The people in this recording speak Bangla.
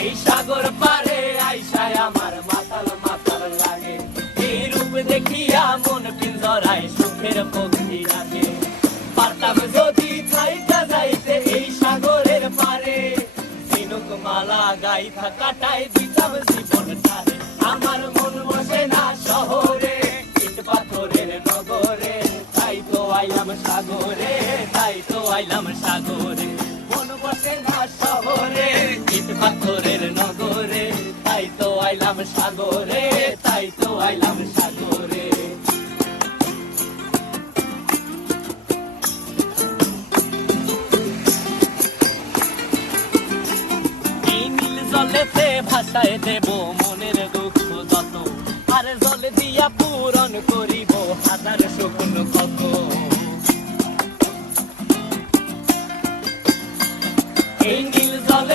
এই সাগর পারে আইসায় আমার মাতাল মাতাল লাগে, এই রূপ দেখিয়া মন পিঞ্জরায় সুখের পক্ষী রাখে। পারতাম যদি থাইকা যাইতে এই সাগরের পারে, ঝিনুক মালা গাইথা কাটাই দিতাম জীবনটারে। আমার মন বসে না শহরে, ইট পাথরের নগরে, তাই তো আইলাম সাগরে, তাই তো আইলাম সাগরে। মন বসে না শহরে, ইট পাথরের নগরে, তাই তো আইলাম সাগরে, তাই তো আইলাম সাগরে। এই নীল জলেতে ভাসায় দেব মনের দুঃখ যত, আর জলে দিয়া পূরণ করিব হাজার স্বপ্ন কত। এই নীল জলে